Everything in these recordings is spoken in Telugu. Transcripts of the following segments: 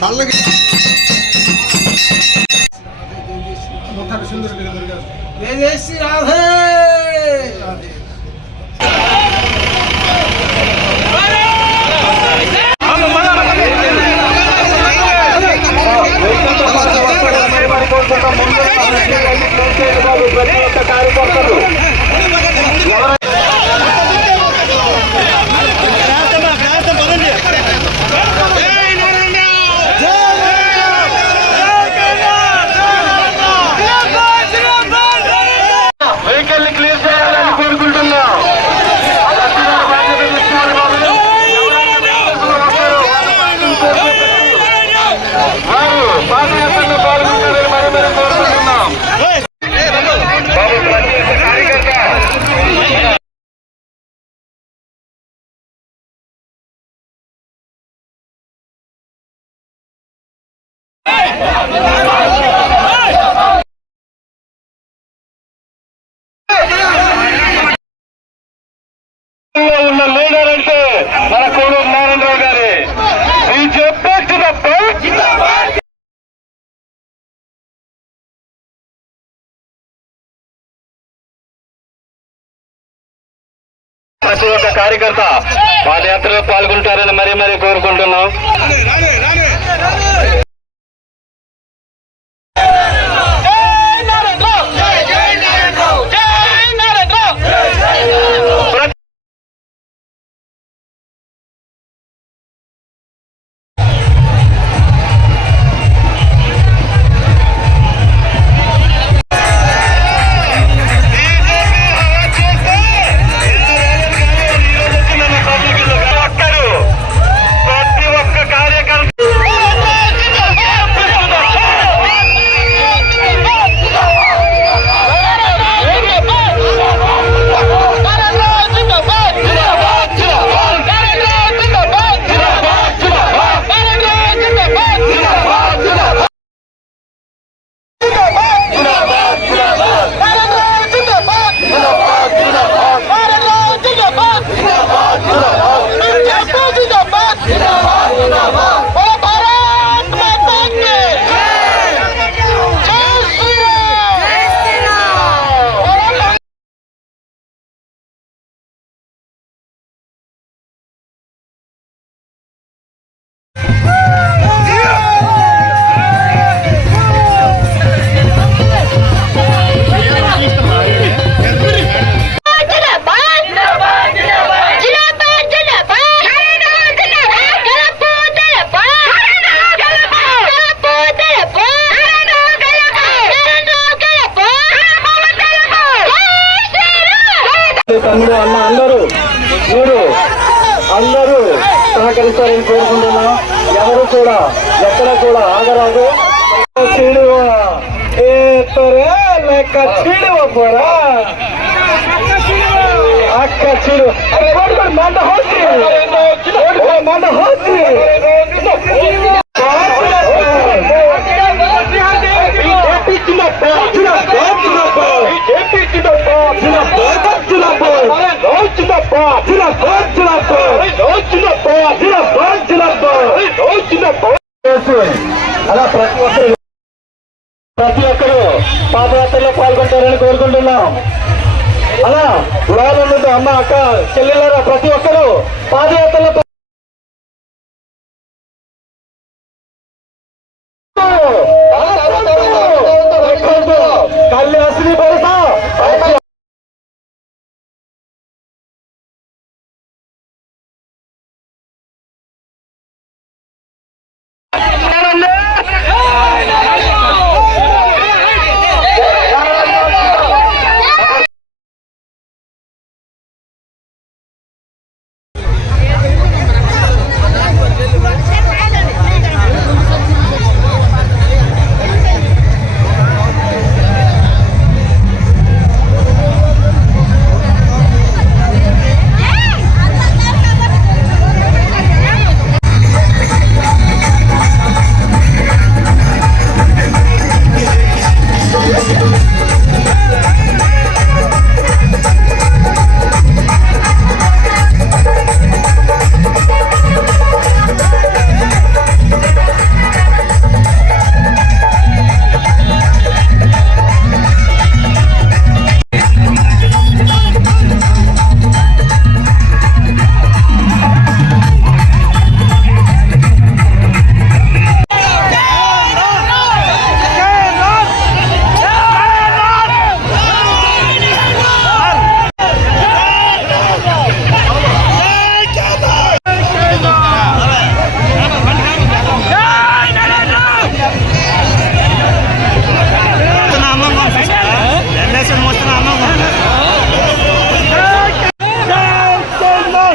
చల్లగా జయశ్రీ రాధే. పాదయాత్రలో పాల్గొంటారని మరి మరి కోరుకుంటున్నాం. ఉన్న లీడర్ అంటే మనకు ప్రతి ఒక్క కార్యకర్త పాదయాత్రలో పాల్గొంటారని మరీ మరీ కోరుకుంటున్నాం. 와! ಸಹಕರಿಸ್ತಾರೆ ಕೇಳಿಕೊಂಡಿಲ್ಲ ಯಾರು ಕೂಡ ಎತ್ತರ ಕೂಡ ಆಗಲಾರು ಚೀಡುವ ಏ ಲೆಕ್ಕ ಚೀಡುವ ಪರ. ಅಕ್ಕ ಚೀಡು ಮಂಡ ಹೋಗ್ತೀವಿ ಮಂಡ ಹೋಗ್ತೀವಿ అలా ప్రతి ఒక్కరు ప్రతి ఒక్కరు పాదయాత్రలో పాల్గొంటారని కోరుకుంటున్నాం. అలా లోపల అమ్మ అక్క చెల్లెలరా ప్రతి ఒక్కరు పాదయాత్రలో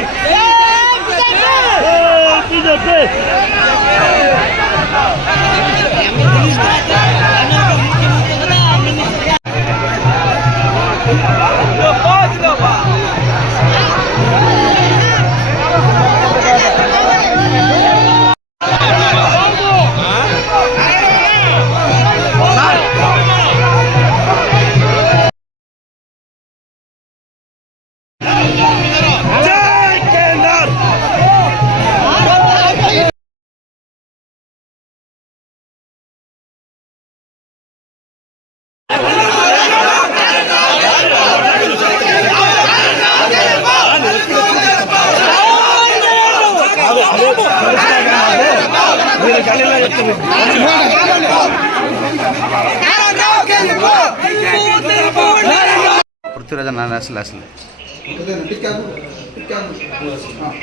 Yeah. ಹೋಗ್ತೀರಾ ನಾನು ಅಸಲು ಅಸಲು ಹಾಂ